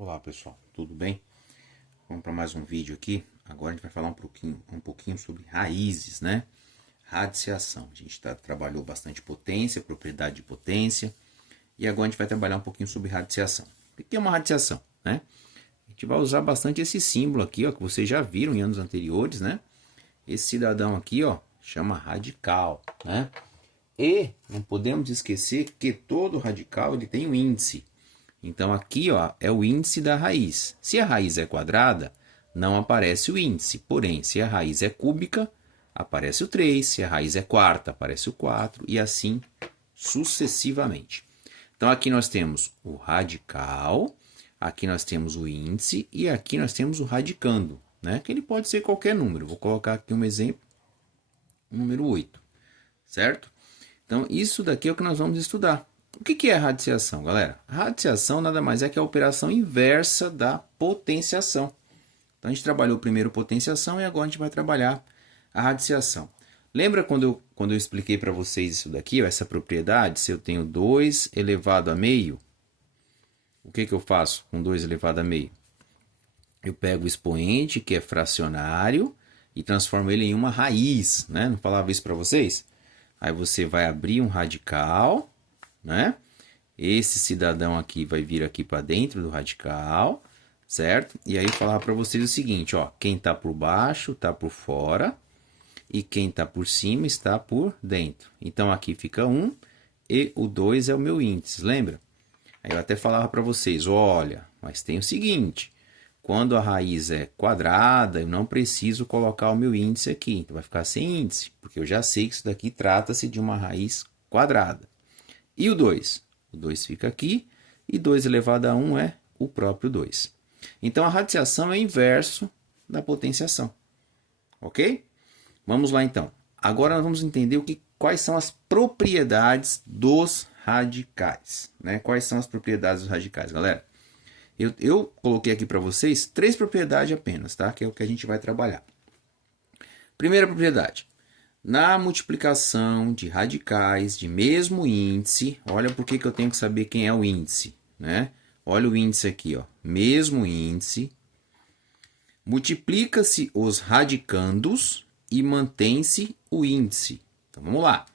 Olá pessoal, tudo bem? Vamos para mais um vídeo aqui. Agora a gente vai falar um pouquinho sobre raízes, né? Radiciação. A gente trabalhou bastante potência, propriedade de potência. E agora a gente vai trabalhar um pouquinho sobre radiciação. O que é uma radiciação, né? A gente vai usar bastante esse símbolo aqui, ó, que vocês já viram em anos anteriores, né? Esse cidadão aqui, ó, chama radical, né? E não podemos esquecer que todo radical ele tem um índice. Então aqui, ó, é o índice da raiz. Se a raiz é quadrada, não aparece o índice. Porém, se a raiz é cúbica, aparece o 3. Se a raiz é quarta, aparece o 4. E assim sucessivamente. Então aqui nós temos o radical, aqui nós temos o índice e aqui nós temos o radicando, né? Que ele pode ser qualquer número. Vou colocar aqui um exemplo, o número 8, certo? Então isso daqui é o que nós vamos estudar. O que é a radiciação, galera? A radiciação nada mais é que a operação inversa da potenciação. Então a gente trabalhou primeiro potenciação e agora a gente vai trabalhar a radiciação. Lembra quando eu expliquei para vocês isso daqui, ó, essa propriedade? Se eu tenho 2 elevado a meio, o que eu faço com 2 elevado a meio? Eu pego o expoente, que é fracionário, e transformo ele em uma raiz, né? Não falava isso para vocês? Aí você vai abrir um radical, né? Esse cidadão aqui vai vir aqui para dentro do radical, certo? E aí eu falar para vocês o seguinte, ó, quem está por baixo está por fora e quem está por cima está por dentro. Então aqui fica 1 e o 2 é o meu índice, lembra? Aí eu até falava para vocês, olha, mas tem o seguinte, quando a raiz é quadrada, eu não preciso colocar o meu índice aqui, então vai ficar sem índice, porque eu já sei que isso daqui trata-se de uma raiz quadrada. E o 2? O 2 fica aqui, e 2 elevado a 1 é o próprio 2. Então, a radiciação é inverso da potenciação. Ok? Vamos lá, então. Agora, nós vamos entender quais são as propriedades dos radicais. Né? Quais são as propriedades dos radicais, galera? Eu coloquei aqui para vocês 3 propriedades apenas, tá? Que é o que a gente vai trabalhar. Primeira propriedade. Na multiplicação de radicais de mesmo índice, olha por que eu tenho que saber quem é o índice, né? Olha o índice aqui, ó. Mesmo índice, multiplica-se os radicandos e mantém-se o índice. Então vamos lá.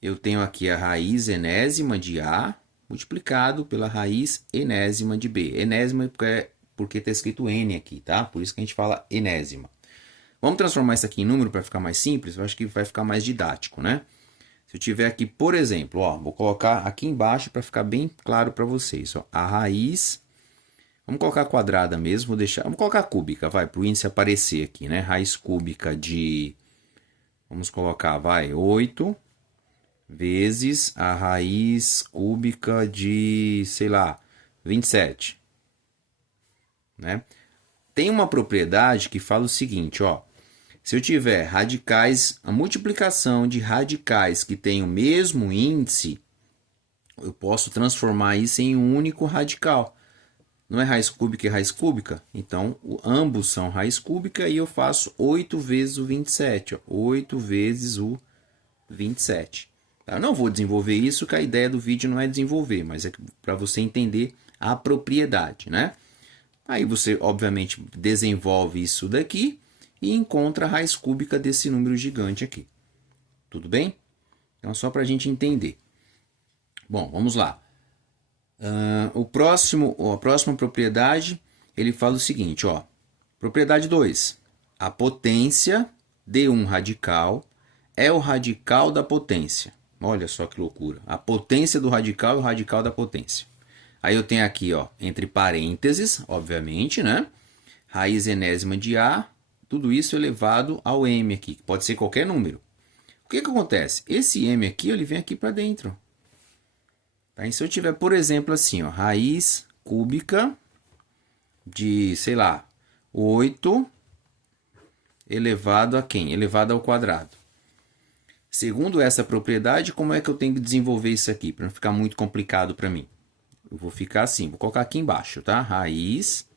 Eu tenho aqui a raiz enésima de A multiplicado pela raiz enésima de B. Enésima porque está escrito N aqui, tá? Por isso que a gente fala enésima. Vamos transformar isso aqui em número para ficar mais simples? Eu acho que vai ficar mais didático, né? Se eu tiver aqui, por exemplo, ó, vou colocar aqui embaixo para ficar bem claro para vocês. Ó, a raiz, vamos colocar quadrada mesmo, vamos colocar cúbica, vai, para o índice aparecer aqui, né? Raiz cúbica de, vamos colocar, vai, 8 vezes a raiz cúbica de, sei lá, 27. Né? Tem uma propriedade que fala o seguinte, ó. Se eu tiver radicais, a multiplicação de radicais que têm o mesmo índice, eu posso transformar isso em um único radical. Não é raiz cúbica e raiz cúbica? Então, ambos são raiz cúbica e eu faço 8 vezes o 27. Ó, 8 vezes o 27. Eu não vou desenvolver isso, que a ideia do vídeo não é desenvolver, mas é para você entender a propriedade, né? Aí você, obviamente, desenvolve isso daqui e encontra a raiz cúbica desse número gigante aqui. Tudo bem? Então, só para a gente entender. Bom, vamos lá. A próxima propriedade, ele fala o seguinte, ó. Propriedade 2. A potência de um radical é o radical da potência. Olha só que loucura. A potência do radical é o radical da potência. Aí eu tenho aqui, ó, entre parênteses, obviamente, né? Raiz enésima de A, tudo isso elevado ao m aqui, que pode ser qualquer número. O que acontece? Esse m aqui, ele vem aqui para dentro. Tá? E se eu tiver, por exemplo, assim, ó, raiz cúbica de, sei lá, 8 elevado a quem? Elevado ao quadrado. Segundo essa propriedade, como é que eu tenho que desenvolver isso aqui? Para não ficar muito complicado para mim. Eu vou ficar assim, vou colocar aqui embaixo, tá? Raiz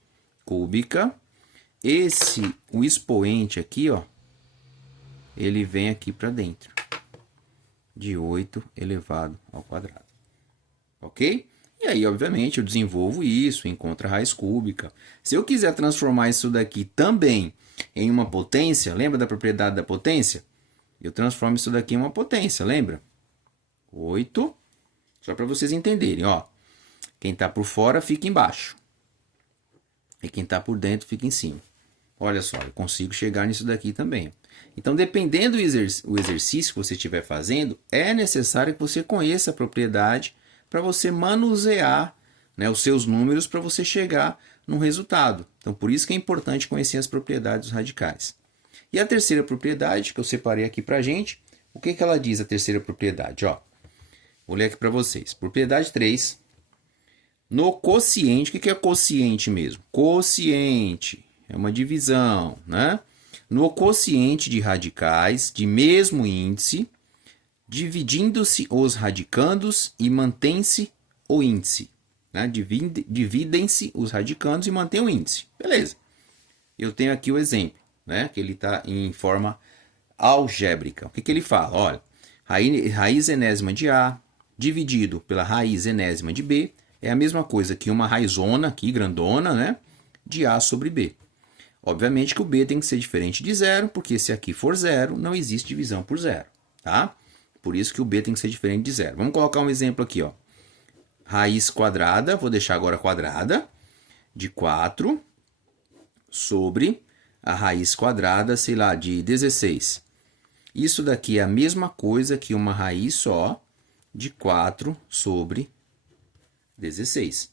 cúbica. O expoente aqui, ó, ele vem aqui para dentro. De 8 elevado ao quadrado. Ok? E aí, obviamente, eu desenvolvo isso, encontro a raiz cúbica. Se eu quiser transformar isso daqui também em uma potência, lembra da propriedade da potência? Eu transformo isso daqui em uma potência, lembra? 8, só para vocês entenderem, ó. Quem está por fora fica embaixo. E quem está por dentro fica em cima. Olha só, eu consigo chegar nisso daqui também. Então, dependendo do exercício que você estiver fazendo, é necessário que você conheça a propriedade para você manusear, né, os seus números para você chegar num resultado. Então, por isso que é importante conhecer as propriedades dos radicais. E a terceira propriedade que eu separei aqui para a gente, o que ela diz, a terceira propriedade? Ó, vou ler aqui para vocês. Propriedade 3. No quociente, o que é quociente mesmo? Quociente é uma divisão, né? No quociente de radicais de mesmo índice, dividindo-se os radicandos e mantém-se o índice. Né? Dividem-se os radicandos e mantém o índice. Beleza. Eu tenho aqui o exemplo, né? Que ele está em forma algébrica. O que ele fala? Olha, raiz enésima de A dividido pela raiz enésima de B é a mesma coisa que uma raizona aqui, grandona, né? De A sobre B. Obviamente que o B tem que ser diferente de zero, porque se aqui for zero, não existe divisão por zero, tá? Por isso que o B tem que ser diferente de zero. Vamos colocar um exemplo aqui, ó. Raiz quadrada, vou deixar agora quadrada, de 4 sobre a raiz quadrada, sei lá, de 16. Isso daqui é a mesma coisa que uma raiz só de 4 sobre 16.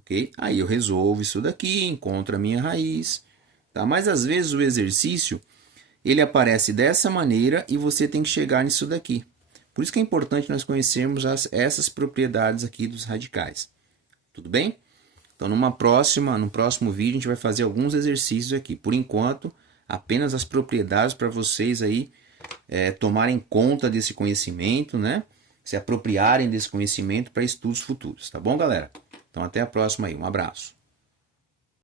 Ok? Aí eu resolvo isso daqui, encontro a minha raiz. Tá? Mas às vezes o exercício ele aparece dessa maneira e você tem que chegar nisso daqui. Por isso que é importante nós conhecermos essas propriedades aqui dos radicais. Tudo bem? Então no próximo vídeo a gente vai fazer alguns exercícios aqui. Por enquanto, apenas as propriedades para vocês aí tomarem conta desse conhecimento, né? Se apropriarem desse conhecimento para estudos futuros. Tá bom, galera? Então até a próxima aí. Um abraço.